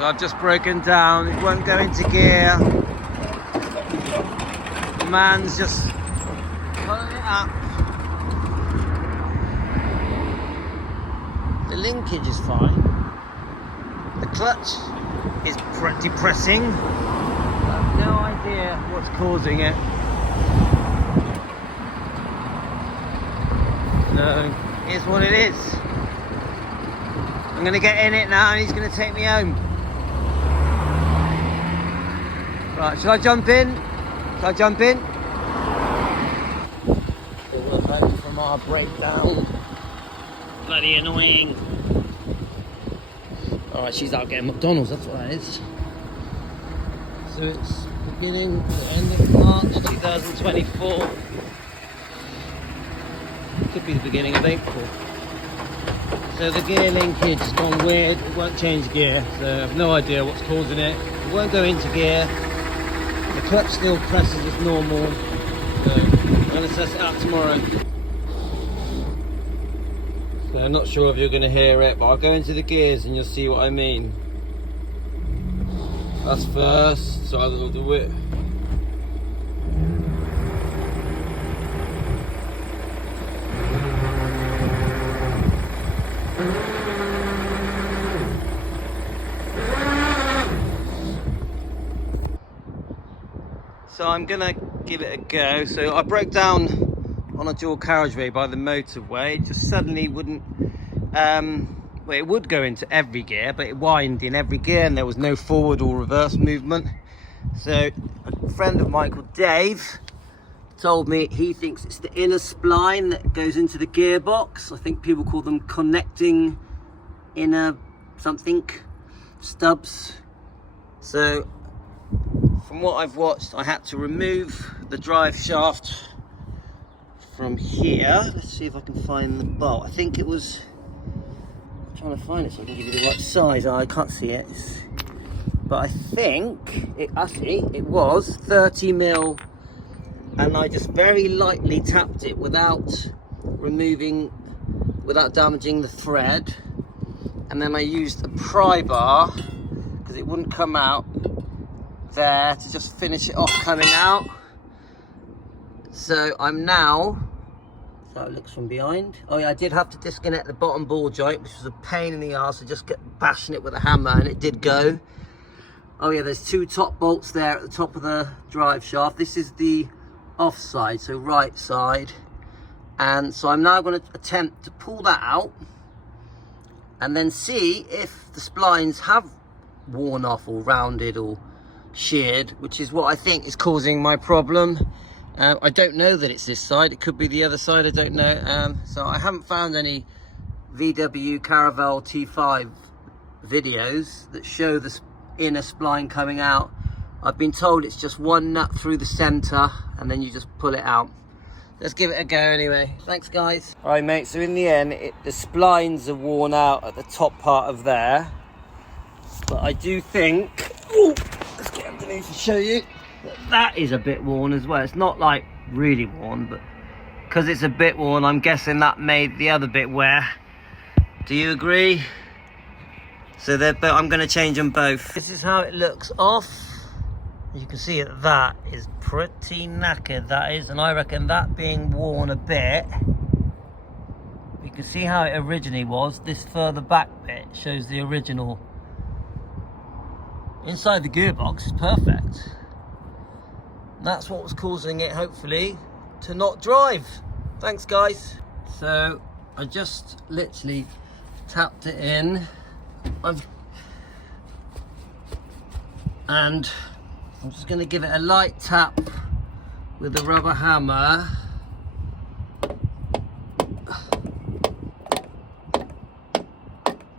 So I've just broken down, it won't go into gear. The man's just pulling it up. The linkage is fine. The clutch is depressing. I have no idea what's causing it. No, here's what it is. I'm going to get in it now and he's going to take me home. Right, shall I jump in? Shall I jump in? We're home from our breakdown. Bloody annoying. Alright, she's out getting McDonald's, that's what that is. So it's beginning, the end of March 2024. Could be the beginning of April. So the gear linkage has gone weird, it won't change gear, so I have no idea what's causing it. It won't go into gear. The clutch still presses as normal, so I'm going to test it out tomorrow. So I'm not sure if you're going to hear it, but I'll go into the gears and you'll see what I mean. That's first, so I'll do it. So I'm gonna give it a go. So I broke down on a dual carriageway by the motorway. It just suddenly wouldn't, well, it would go into every gear, but it whined in every gear and there was no forward or reverse movement. So a friend of mine called Dave told me he thinks it's the inner spline that goes into the gearbox. I think people call them connecting inner something, stubs. So from what I've watched, I had to remove the drive shaft from here. Let's see if I can find the bolt. I think it was, I'm trying to find it so I can give you the right size. I can't see it. But I think it was 30mm, and I just very lightly tapped it without damaging the thread. And then I used a pry bar because it wouldn't come out there to just finish it off coming out. So I'm now, so it looks from behind. Oh yeah, I did have to disconnect the bottom ball joint, which was a pain in the arse. So just kept bashing it with a hammer and it did go. Oh yeah, there's two top bolts there at the top of the drive shaft. This is the off side, so right side. And so I'm now going to attempt to pull that out and then see if the splines have worn off or rounded or sheared, which is what I think is causing my problem. I don't know that it's this side, it could be the other side, I don't know. So I haven't found any VW Caravelle T5 videos that show the inner spline coming out. I've been told it's just one nut through the center and then you just pull it out. Let's give it a go anyway. Thanks guys. All right mate, so in the end the splines are worn out at the top part of there, but I do think, ooh, let's get underneath to show you that is a bit worn as well. It's not like really worn, but because it's a bit worn, I'm guessing that made the other bit wear. Do you agree? So I'm going to change them both. This is how it looks off. You can see that is pretty knackered, that is, and I reckon that being worn a bit, you can see how it originally was. This further back bit shows the original. Inside the gearbox is perfect. That's what was causing it, hopefully, to not drive. Thanks guys. So I just literally tapped it in, and I'm just going to give it a light tap with the rubber hammer.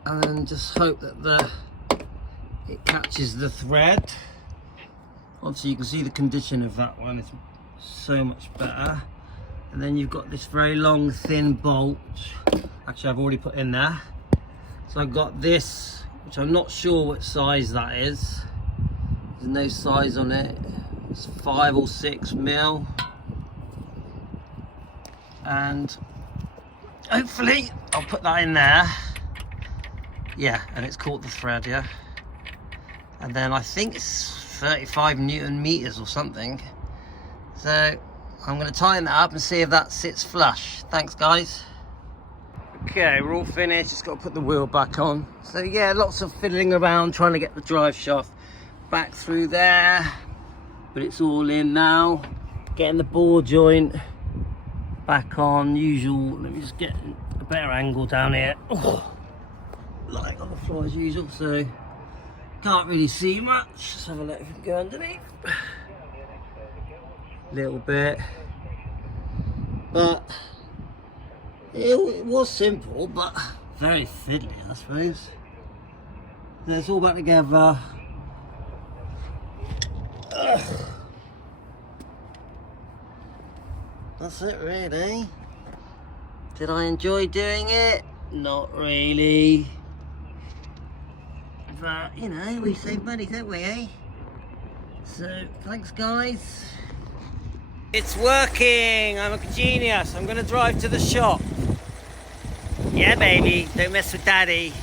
And then just hope that it catches the thread. Obviously you can see the condition of that one, it's so much better. And then you've got this very long thin bolt, actually I've already put in there. So I've got this, which I'm not sure what size that is. There's no size on it. It's 5 or 6 mil. And hopefully I'll put that in there. Yeah, and it's caught the thread, yeah. and then I think it's 35 Newton meters or something. So I'm going to tighten that up and see if that sits flush. Thanks guys. Okay, we're all finished, just got to put the wheel back on. So yeah, lots of fiddling around trying to get the drive shaft back through there, but it's all in now. Getting the ball joint back on, usual. Let me just get a better angle down here. Oh, lying on the floor as usual, so can't really see much. Let's have a look if we can go underneath. Little bit, but it was simple, but very fiddly, I suppose. So it's all back together. Ugh. That's it really. Did I enjoy doing it? Not really. But, you know, we save money, don't we, eh? So, thanks guys. It's working! I'm a genius. I'm gonna drive to the shop. Yeah, baby. Don't mess with daddy.